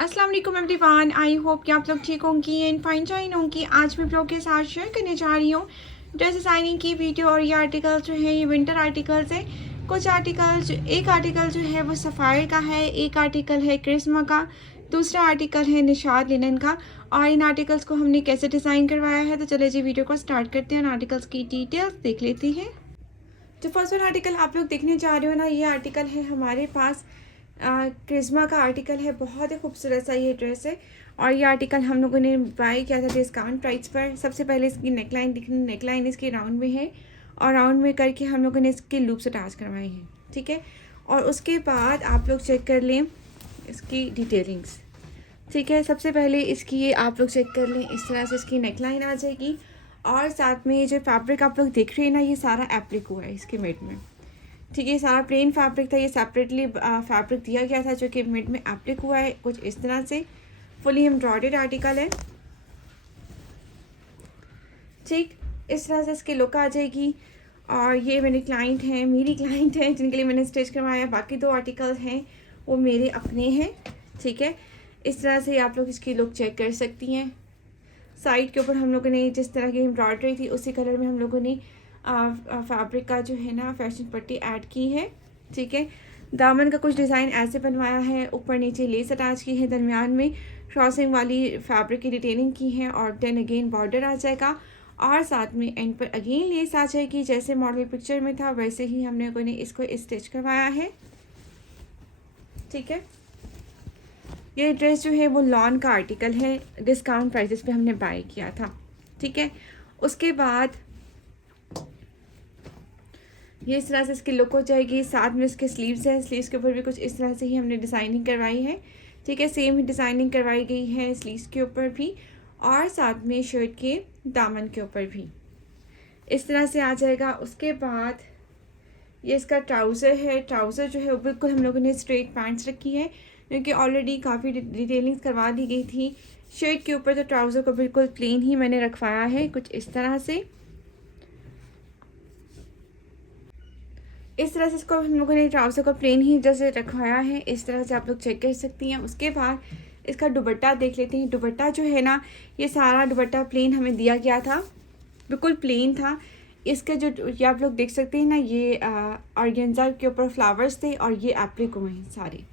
अस्सलाम वालेकुम everyone. I hope कि आप लोग ठीक होंगी एंड फाइन जाइन होंगी। आज मैं ब्लॉग के साथ शेयर करने जा रही हूँ ड्रेस डिज़ाइनिंग की वीडियो। और ये आर्टिकल जो है ये विंटर आर्टिकल्स है। कुछ आर्टिकल एक आर्टिकल जो है वो सफ़ायर का है, एक आर्टिकल है क्रिस्मा का, दूसरा आर्टिकल है निशाद लिनन का। और इन आर्टिकल्स को हमने कैसे डिज़ाइन करवाया है, तो चले जी वीडियो को स्टार्ट करते हैं और आर्टिकल्स की डिटेल्स देख लेते हैं। जो फर्स्ट वन आर्टिकल आप लोग देखने जा रहे हो ना, ये आर्टिकल है हमारे पास क्रिस्मा का आर्टिकल है। बहुत ही खूबसूरत सा ये ड्रेस है और ये आर्टिकल हम लोगों ने बाई किया था डिस्काउंट प्राइस पर। सबसे पहले इसकी नेकलाइन दिखनी, नेकलाइन इसकी राउंड में है और राउंड में करके हम लोगों ने इसके लूप्स अटैच करवाए हैं, ठीक है। और उसके बाद आप लोग चेक कर लें इसकी डिटेलिंग्स, ठीक है। सबसे पहले इसकी ये आप लोग चेक कर लें, इस तरह से इसकी नेकलाइन आ जाएगी। और साथ में ये जो फैब्रिक आप लोग देख रहे हैं ना, ये सारा एप्लिक हुआ है इसके मिड में, ठीक है। सारा प्लेन फैब्रिक था, ये सेपरेटली फैब्रिक दिया गया था जो कि मिड में एप्लिक हुआ है कुछ इस तरह से। फुली एम्ब्रॉयडर्ड आर्टिकल है, ठीक। इस तरह से इसकी लुक आ जाएगी। और ये मेरे क्लाइंट हैं, मेरी क्लाइंट हैं जिनके लिए मैंने स्टिच करवाया। बाकी दो आर्टिकल्स हैं वो मेरे अपने हैं, ठीक है। इस तरह से आप लोग इसकी लुक चेक कर सकती हैं। साइड के ऊपर हम लोगों ने जिस तरह की एम्ब्रॉयडरी थी उसी कलर में हम लोगों ने फैब्रिक का जो है ना फैशन पट्टी ऐड की है, ठीक है। दामन का कुछ डिज़ाइन ऐसे बनवाया है, ऊपर नीचे लेस अटैच की है, दरमियान में क्रॉसिंग वाली फैब्रिक की डिटेलिंग की है और देन अगेन बॉर्डर आ जाएगा और साथ में एंड पर अगेन लेस आ जाएगी। जैसे मॉडल पिक्चर में था वैसे ही हमने लोगों ने इसको स्टिच करवाया है, ठीक है। ये ड्रेस जो है वो लॉन का आर्टिकल है, डिस्काउंट प्राइसेस पे हमने बाय किया था, ठीक है। उसके बाद ये इस तरह से इसकी लुक हो जाएगी। साथ में इसके स्लीव्स हैं, स्लीव्स के ऊपर भी कुछ इस तरह से ही हमने डिज़ाइनिंग करवाई है, ठीक है। सेम ही डिज़ाइनिंग करवाई गई है स्लीव्स के ऊपर भी और साथ में शर्ट के दामन के ऊपर भी इस तरह से आ जाएगा। उसके बाद ये इसका ट्राउज़र है। ट्राउज़र जो है वो बिल्कुल हम लोगों ने स्ट्रेट पैंट्स रखी है क्योंकि ऑलरेडी काफ़ी डिटेलिंग करवा दी गई थी शर्ट के ऊपर, तो ट्राउज़र को बिल्कुल प्लेन ही मैंने रखवाया है कुछ इस तरह से। इस तरह से इसको हम लोगों ने ट्राउज़र को प्लेन ही जैसे रखवाया है, इस तरह से आप लोग चेक कर सकती हैं। उसके बाद इसका दुपट्टा देख लेते हैं। दुपट्टा जो है ना, ये सारा दुपट्टा प्लेन हमें दिया गया था, बिल्कुल प्लेन था। इसके जो ये आप लोग देख सकते हैं ना, ये ऑर्गेन्जा के ऊपर फ्लावर्स थे और ये एप्लिक हुए हैं सारे,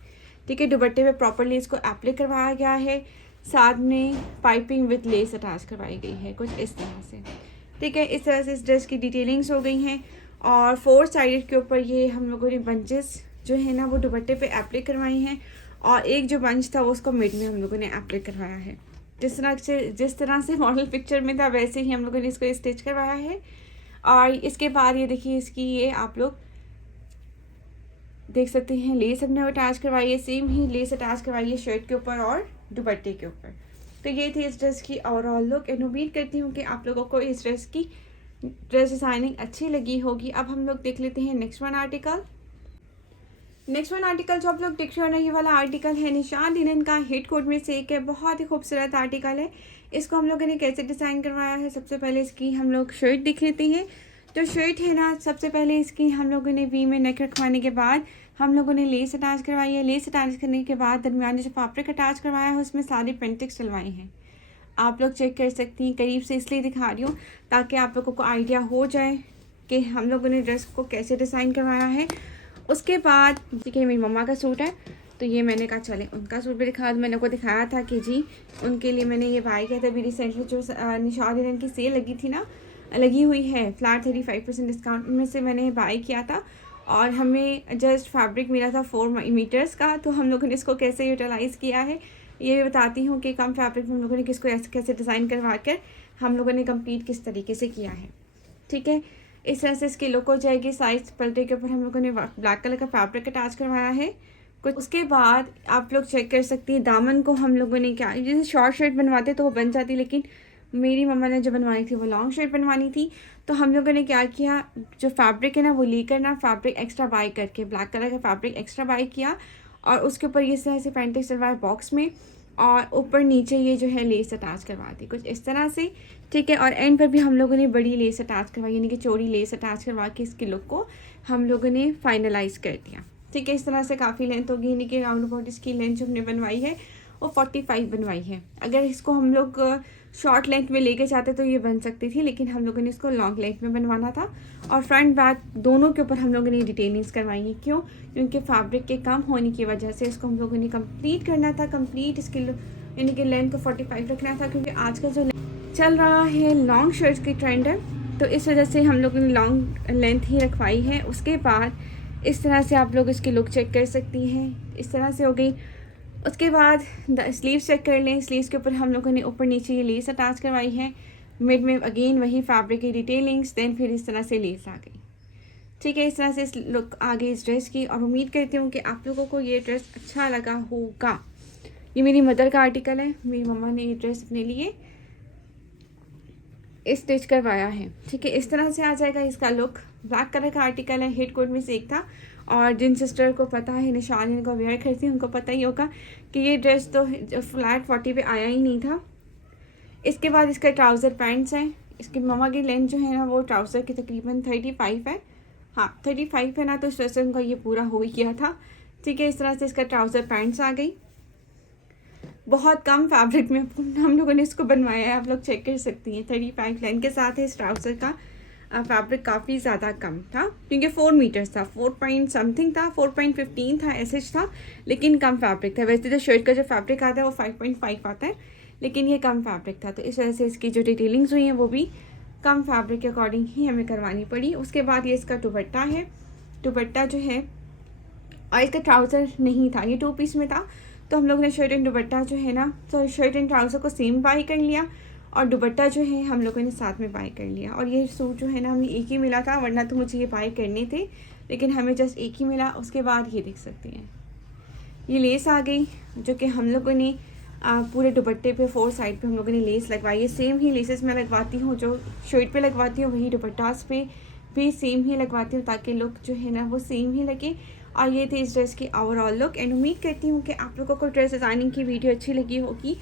ठीक है। दुपट्टे पे प्रॉपरली इसको एप्लिक करवाया गया है, साथ में पाइपिंग विद लेस अटैच करवाई गई है कुछ इस तरह से, ठीक है। इस तरह से इस ड्रेस की डिटेलिंग्स हो गई हैं और फोर साइड के ऊपर ये हम लोगों ने बंचेस जो है ना वो दुपट्टे पे एप्लिक करवाई हैं और एक जो बंच था वो उसको मिड में हम लोगों ने एप्लिक करवाया है। जिस तरह से मॉडल पिक्चर में था वैसे ही हम लोगों ने इसको स्टिच करवाया है। और इसके बाद ये देखिए इसकी ये आप लोग देख सकते हैं लेस हमने अटैच करवाई है, सेम ही लेस अटैच करवाई है शर्ट के ऊपर और दुपट्टे के ऊपर। तो ये थी इस ड्रेस की ओवरऑल लुक एंड उम्मीद करती हूँ कि आप लोगों को इस ड्रेस की ड्रेस डिज़ाइनिंग अच्छी लगी होगी। अब हम लोग देख लेते हैं next one article. Next one article जो आप लोग देख रहे हो ना, ये वाला आर्टिकल है निशाद लिनन का, हिट कोड में से एक है, बहुत ही खूबसूरत आर्टिकल है। इसको हम लोगों ने कैसे डिज़ाइन करवाया है, सबसे पहले इसकी हम लोग शर्ट देख लेते हैं। जो शर्ट है ना, सबसे पहले इसकी हम लोगों ने वी में नेक रखवाने के बाद हम लोगों ने लेस अटैच करवाई है। लेस अटैच करने के बाद दरमियान जो फैब्रिक अटैच करवाया है उसमें सारी पेंटिक्स डलवाई हैं। आप लोग चेक कर सकती हैं, करीब से इसलिए दिखा रही हूँ ताकि आप लोगों को आइडिया हो जाए कि हम लोगों ने ड्रेस को कैसे डिज़ाइन करवाया है। उसके बाद देखिए मेरी मम्मा का सूट है, तो ये मैंने कहा चले उनका सूट भी दिखा दूँ। मैंने को दिखाया था कि जी उनके लिए मैंने ये बाय किया था अभी रिसेंटली, जो निशाद लिनन की सेल लगी थी ना, लगी हुई है फ्लैट 35% डिस्काउंट, उनमें से मैंने बाय किया था और हमें जस्ट फैब्रिक मिला था 4 मीटर्स का। तो हम लोगों ने इसको कैसे यूटिलाइज़ किया है ये भी बताती हूँ कि कम फैब्रिक में हम लोगों ने किसको ऐसे कैसे डिज़ाइन करवा कर हम लोगों ने कंप्लीट किस तरीके से किया है, ठीक है। इस तरह से इसकी लुक हो जाएगी। साइज पलटे के ऊपर हम लोगों ने ब्लैक कलर का फैब्रिक अटैच करवाया है कुछ। उसके बाद आप लोग चेक कर सकती हैं दामन को हम लोगों ने क्या, जैसे शॉर्ट शर्ट बनवाते तो वो बन जाती, लेकिन मेरी मम्मा ने जो बनवानी थी वो लॉन्ग शर्ट बनवानी थी। तो हम लोगों ने क्या किया, जो फैब्रिक है ना वो लेकर ना फैब्रिक एक्स्ट्रा बाय करके ब्लैक कलर का फैब्रिक एक्स्ट्रा बाय किया और उसके ऊपर ये तरह से पेंटिंग चलवाया बॉक्स में और ऊपर नीचे ये जो है लेस अटैच करवा दी कुछ इस तरह से, ठीक है। और एंड पर भी हम लोगों ने बड़ी लेस अटैच करवाई, यानी कि चौड़ी लेस अटैच करवा के इसकी लुक को हम लोगों ने फाइनलाइज कर दिया, ठीक है। इस तरह से काफ़ी लेंथ होगी, यानी कि राउंड अबाउट इसकी लेंथ जो हमने बनवाई है वो 45 बनवाई है। अगर इसको हम लोग शॉर्ट लेंथ में लेके जाते तो ये बन सकती थी, लेकिन हम लोगों ने इसको लॉन्ग लेंथ में बनवाना था। और फ्रंट बैक दोनों के ऊपर हम लोगों ने डिटेलिंग्स करवाई है। क्यों? क्योंकि फैब्रिक के कम होने की वजह से इसको हम लोगों ने कंप्लीट करना था। कंप्लीट इसके यानी कि लेंथ को 45 रखना था, क्योंकि आज का जो चल रहा है लॉन्ग शर्ट्स की ट्रेंड है, तो इस वजह से हम लोगों ने लॉन्ग लेंथ ही रखवाई है। उसके बाद इस तरह से आप लोग इसकी लुक चेक कर सकती हैं। इस तरह से हो गई। उसके बाद स्लीव्स चेक कर लें। स्लीव्स के ऊपर हम लोगों ने ऊपर नीचे ये लेस अटैच करवाई है। मिड में अगेन वही फैब्रिक की डिटेलिंग्स, देन फिर इस तरह से लेस आ गई। ठीक है, इस तरह से लुक आ गई इस ड्रेस की। और उम्मीद करती हूँ कि आप लोगों को ये ड्रेस अच्छा लगा होगा। ये मेरी मदर का आर्टिकल है। मेरी मम्मा ने ये ड्रेस अपने लिए स्टिच करवाया है। ठीक है, इस तरह से आ जाएगा इसका लुक। ब्लैक कलर का आर्टिकल है, हिट कोड में से एक था। और जिन सिस्टर को पता है, निशान इनको वेयर करती है, उनको पता ही होगा कि ये ड्रेस तो फ्लैट 40 पे आया ही नहीं था। इसके बाद इसका ट्राउज़र पैंट्स हैं। इसकी मम्मा की लेंथ जो है ना, वो ट्राउज़र की तकरीबन 35 है। हाँ 35 है ना, तो इस वजह से उनका ये पूरा हो ही गया था। ठीक है, इस तरह से इसका ट्राउज़र पैंट्स आ गई। बहुत कम फैब्रिक में हम लोगों ने इसको बनवाया है, आप लोग चेक कर सकती हैं। 35 लेंथ के साथ है। इस ट्राउज़र का फैब्रिक काफ़ी ज़्यादा कम था, क्योंकि 4 मीटर्स था, 4 पॉइंट समथिंग था, 4.15 था, ऐसे था, लेकिन कम फैब्रिक था। वैसे तो शर्ट का जो फैब्रिक आता है वो 5.5 आता है, लेकिन ये कम फैब्रिक था, तो इस वजह से इसकी जो डिटेलिंग्स हुई हैं वो भी कम फैब्रिक के अकॉर्डिंग ही हमें करवानी पड़ी। उसके बाद ये इसका दुपट्टा है। दुपट्टा जो है, और इसका ट्राउज़र नहीं था, ये 2 पीस में था, तो हम लोग ने शर्ट एंड दुपट्टा जो है ना, तो शर्ट एंड ट्राउज़र को सेम बाई कर लिया और दुपट्टा जो है हम लोगों ने साथ में बाई कर लिया। और ये सूट जो है ना, हमें एक ही मिला था, वरना तो मुझे ये बाई करने थे, लेकिन हमें जस्ट एक ही मिला। उसके बाद ये देख सकते हैं, ये लेस आ गई, जो कि हम लोगों ने पूरे दुपट्टे पे 4 साइड पे हम लोगों ने लेस लगवाई है। सेम ही लेसेस मैं लगवाती हूँ, जो शर्ट पे लगवाती हूँ वही दुपट्टास पे भी सेम ही लगवाती हूँ, ताकि लुक जो है ना वो सेम ही लगे। और ये थी इस ड्रेस की ओवरऑल लुक। एंड उम्मीद करती हूँ कि आप लोगों को ड्रेस डिज़ाइनिंग की वीडियो अच्छी लगी होगी।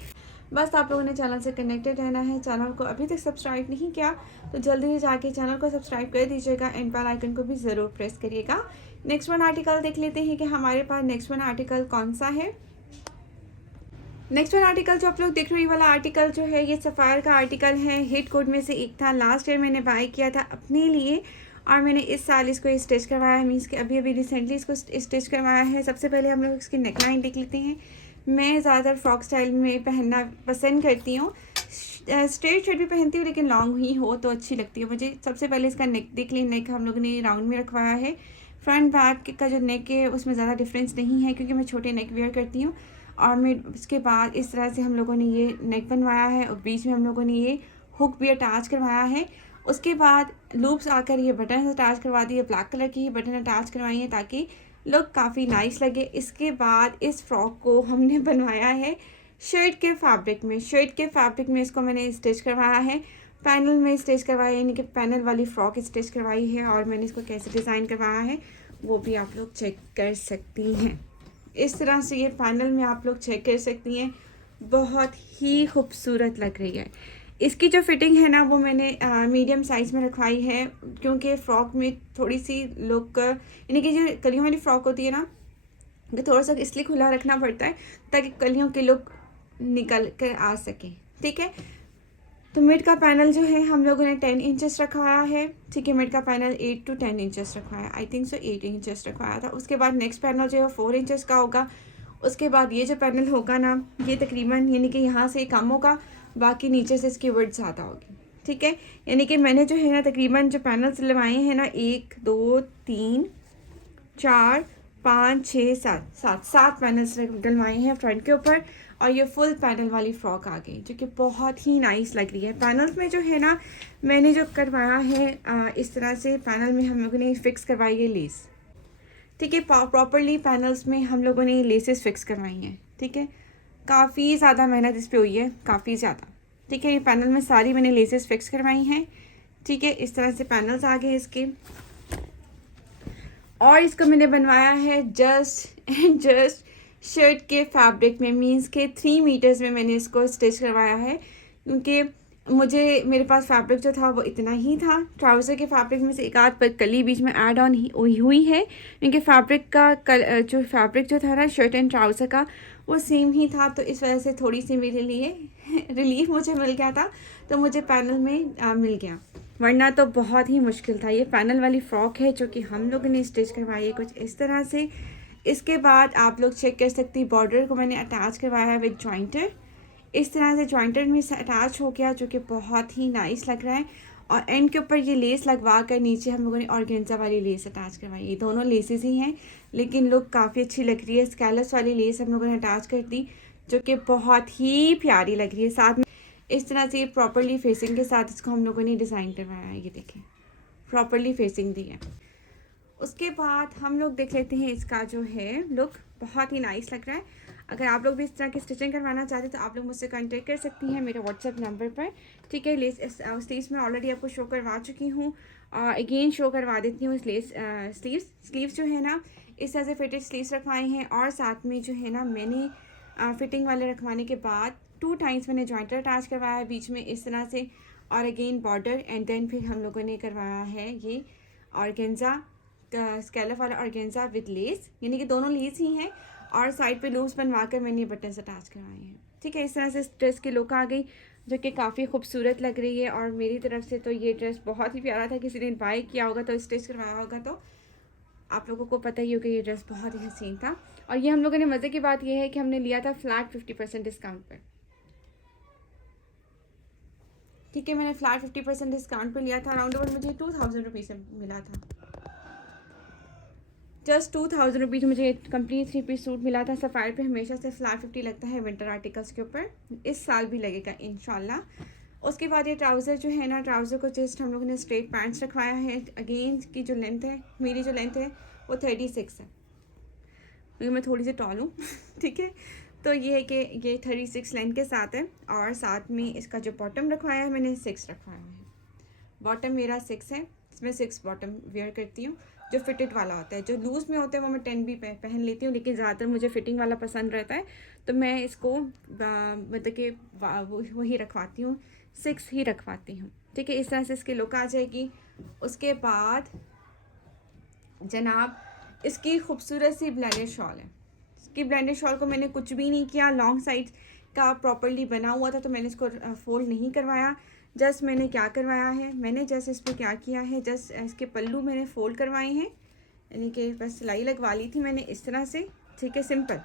बस आप लोगों ने चैनल से कनेक्टेड रहना है। चैनल को अभी तक सब्सक्राइब नहीं किया तो जल्दी से जाके चैनल को सब्सक्राइब कर दीजिएगा एंड बेल आइकन को भी ज़रूर प्रेस करिएगा। नेक्स्ट वन आर्टिकल देख लेते हैं कि हमारे पास नेक्स्ट वन आर्टिकल कौन सा है। नेक्स्ट वन आर्टिकल जो आप लोग देख रहे वाला आर्टिकल जो है, ये सफ़ायर का आर्टिकल है। हिट कोड में से एक था। लास्ट ईयर मैंने बाय किया था अपने लिए और मैंने इस साल इसको स्टिच करवाया है। मीन्स कि अभी रिसेंटली इसको स्टिच करवाया है। सबसे पहले हम लोग इसकी नेकलाइन देख लेते हैं। मैं ज़्यादातर फ्रॉक स्टाइल में पहनना पसंद करती हूँ। स्ट्रेट शर्ट भी पहनती हूँ, लेकिन लॉन्ग ही हो तो अच्छी लगती है मुझे। सबसे पहले इसका नेक देख लें। नेक हम लोगों ने राउंड में रखवाया है। फ्रंट बैक का जो नेक है उसमें ज़्यादा डिफरेंस नहीं है, क्योंकि मैं छोटे नेक वेयर करती हूँ। और मैं उसके बाद इस तरह से हम लोगों ने ये नेक बनवाया है और बीच में हम लोगों ने ये हुक भी अटैच करवाया है। उसके बाद लूप्स आकर ये बटन अटैच करवा दिए। ब्लैक कलर की ही बटन अटैच करवाई है ताकि लुक काफ़ी नाइस लगे। इसके बाद इस फ्रॉक को हमने बनवाया है शर्ट के फैब्रिक में। शर्ट के फैब्रिक में इसको मैंने स्टिच करवाया है। पैनल में स्टिच करवाया है, यानी कि पैनल वाली फ़्रॉक स्टिच करवाई है। और मैंने इसको कैसे डिज़ाइन करवाया है वो भी आप लोग चेक कर सकती हैं। इस तरह से ये पैनल में आप लोग चेक कर सकती हैं। बहुत ही खूबसूरत लग रही है। इसकी जो फिटिंग है ना, वो मैंने मीडियम साइज़ में रखवाई है, क्योंकि फ़्रॉक में थोड़ी सी लुक, यानी कि जो कलियों वाली फ़्रॉक होती है ना, तो थोड़ा सा इसलिए खुला रखना पड़ता है ताकि कलियों की लुक निकल कर आ सके। ठीक है, तो मिड का पैनल जो है हम लोगों ने 10 इंचेस रखवाया है। ठीक है, मिड का पैनल 8 to 10 इंचेस रखवाया, आई थिंक सो 8 इंचेस रखवाया था। उसके बाद नेक्स्ट पैनल जो है 4 इंचेस का होगा। उसके बाद ये जो पैनल होगा ना, ये तकरीबन यानी कि यहाँ से कम होगा, बाकी नीचे से इसकी विड्थ ज़्यादा होगी। ठीक है, यानी कि मैंने जो है ना तकरीबन जो पैनल्स लगवाए हैं ना, 1 2 3 4 5 6 7 पैनल्स डलवाए हैं फ्रंट के ऊपर। और ये फुल पैनल वाली फ़्रॉक आ गई, जो कि बहुत ही नाइस लग रही है। पैनल्स में जो है ना, मैंने जो करवाया है इस तरह से पैनल में हम लोगों ने फिक्स करवाई है लेस। ठीक है, प्रॉपरली पैनल्स में हम लोगों ने लेसेस फिक्स करवाई हैं। ठीक है, काफ़ी ज़्यादा मेहनत इस पर हुई है, काफ़ी ज़्यादा। ठीक है, ये पैनल में सारी मैंने लेसेस फिक्स करवाई हैं। ठीक है, इस तरह से पैनल्स आ गए इसके। और इसको मैंने बनवाया है जस्ट एंड जस्ट शर्ट के फैब्रिक में। मीन्स के 3 मीटर्स में मैंने इसको स्टिच करवाया है, क्योंकि मुझे मेरे पास फैब्रिक जो था वो इतना ही था। ट्राउज़र के फैब्रिक में से एक आध पर कली बीच में ऐड ऑन हुई है, क्योंकि फैब्रिक का जो फैब्रिक जो था ना शर्ट एंड ट्राउज़र का वो सेम ही था, तो इस वजह से थोड़ी सी मेरे लिए रिलीफ मुझे मिल गया था, तो मुझे पैनल में मिल गया, वरना तो बहुत ही मुश्किल था। ये पैनल वाली फ़्रॉक है जो कि हम लोगों ने स्टिच करवाई है कुछ इस तरह से। इसके बाद आप लोग चेक कर सकती, बॉर्डर को मैंने अटैच करवाया है विद जॉइंटर, इस तरह से जॉइंटर में से अटैच हो गया, जो कि बहुत ही नाइस लग रहा है। और एंड के ऊपर ये लेस लगवा कर नीचे हम लोगों ने ऑर्गेन्जा वाली लेस अटैच करवाई। ये दोनों लेसेस ही हैं, लेकिन लुक काफ़ी अच्छी लग रही है। स्कैलप्स वाली लेस हम लोगों ने अटैच कर दी, जो कि बहुत ही प्यारी लग रही है। साथ में इस तरह से प्रॉपरली फेसिंग के साथ इसको हम लोगों ने डिज़ाइन करवाया है। ये देखें, प्रॉपरली फेसिंग दी है। उसके बाद हम लोग देख लेते हैं इसका जो है लुक, बहुत ही नाइस लग रहा है। अगर आप लोग भी इस तरह की स्टिचिंग करवाना चाहते हैं तो आप लोग मुझसे कांटेक्ट कर सकती हैं मेरे व्हाट्सएप नंबर पर, ठीक है। लेस स्लीव्स में ऑलरेडी आपको शो करवा चुकी हूँ, और अगेन शो करवा देती हूँ। लेस स्लीव्स जो है ना, इस तरह से फिटेड स्लीव्स रखवाए हैं, और साथ में जो है ना मैंने फिटिंग वाले रखवाने के बाद 2 टाइम्स मैंने जॉइंटर अटैच करवाया है बीच में इस तरह से, और अगेन बॉर्डर, एंड देन फिर हम लोगों ने करवाया है ये ऑर्गेन्जा स्कैलप वाला ऑर्गेन्जा विद लेस, यानी कि दोनों लेस ही हैं, और साइड पे लूप्स बनवा कर मैंने बटन्स अटैच करवाए हैं, ठीक है। इस तरह से ड्रेस की लुक आ गई, जो कि काफ़ी खूबसूरत लग रही है। और मेरी तरफ से तो ये ड्रेस बहुत ही प्यारा था, किसी ने बाय किया होगा तो स्टिच करवाया होगा तो आप लोगों को पता ही होगा ये ड्रेस बहुत ही हसीन था। और ये हम लोगों ने मज़े की बात यह है कि हमने लिया था फ्लैट 50% डिस्काउंट पर, ठीक है। मैंने फ्लैट 50% डिस्काउंट पर लिया था, अराउंड अबाउट मुझे 2000 रुपीज़ से मिला था, जस्ट 2000 रुपीज़ मुझे कंप्लीट 3 पीस सूट मिला था। सफ़ायर पे हमेशा से फ्लैट 50 लगता है विंटर आर्टिकल्स के ऊपर, इस साल भी लगेगा इंशाल्लाह। उसके बाद ये ट्राउज़र जो है ना, ट्राउज़र को जस्ट हम लोगों ने स्ट्रेट पैंट्स रखवाया है। अगेन की जो लेंथ है, मेरी जो लेंथ है वो 36 है, क्योंकि मैं थोड़ी सी टॉल हूँ ठीक है। तो ये है कि ये 36 लेंथ के साथ है, और साथ में इसका जो बॉटम रखवाया है मैंने 6 रखवाया है। बॉटम मेरा 6 है, इसमें 6 बॉटम वेयर करती हूँ। जो फिटेड वाला होता है, जो लूज़ में होता है वो मैं 10 भी पहन लेती हूँ, लेकिन ज़्यादातर मुझे फिटिंग वाला पसंद रहता है, तो मैं इसको मतलब कि वही रखवाती हूँ, 6 ही रखवाती हूँ, ठीक है। इस तरह से इसकी लुक आ जाएगी। उसके बाद जनाब इसकी खूबसूरत सी ब्लेंडेड शॉल है। इसकी ब्लेंडेड शॉल को मैंने कुछ भी नहीं किया, लॉन्ग साइड का प्रॉपर्ली बना हुआ था, तो मैंने इसको फोल्ड नहीं करवाया। जस्ट मैंने क्या करवाया है, मैंने जस्ट इस पर क्या किया है, जस्ट इसके पल्लू मैंने फोल्ड करवाए हैं, यानी कि बस सिलाई लगवा ली थी मैंने इस तरह से, ठीक है, सिंपल,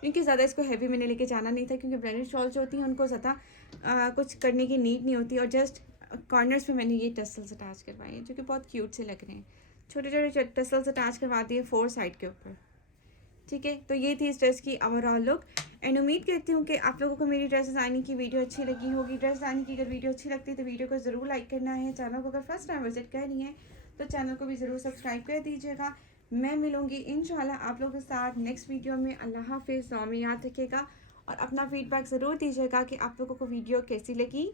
क्योंकि ज़्यादा इसको हैवी मैंने लेके जाना नहीं था, क्योंकि ब्लेंडेड शॉल जो होती हैं उनको ज़्यादा कुछ करने की नीड नहीं होती। और जस्ट कॉर्नर्स पे मैंने ये टसल्स अटैच करवाए हैं, जो कि बहुत क्यूट से लग रहे हैं, छोटे छोटे टसल्स अटैच करवा दिए 4 साइड के ऊपर, ठीक है। तो ये थी इस ड्रेस की ओवरऑल लुक, एंड उम्मीद करती हूँ कि आप लोगों को मेरी ड्रेस डिज़ाइनिंग की वीडियो अच्छी लगी होगी। ड्रेस डिज़ाइनिंग की अगर वीडियो अच्छी लगती है तो वीडियो को ज़रूर लाइक करना है। चैनल को अगर फर्स्ट टाइम विजिट कर रही हैं तो चैनल को भी ज़रूर सब्सक्राइब कर दीजिएगा। मैं मिलूँगी इंशाल्लाह आप लोगों के साथ नेक्स्ट वीडियो में। अल्लाह हाफिज़, दुआ में याद रखिएगा, और अपना फीडबैक ज़रूर दीजिएगा कि आप लोगों को वीडियो कैसी लगी।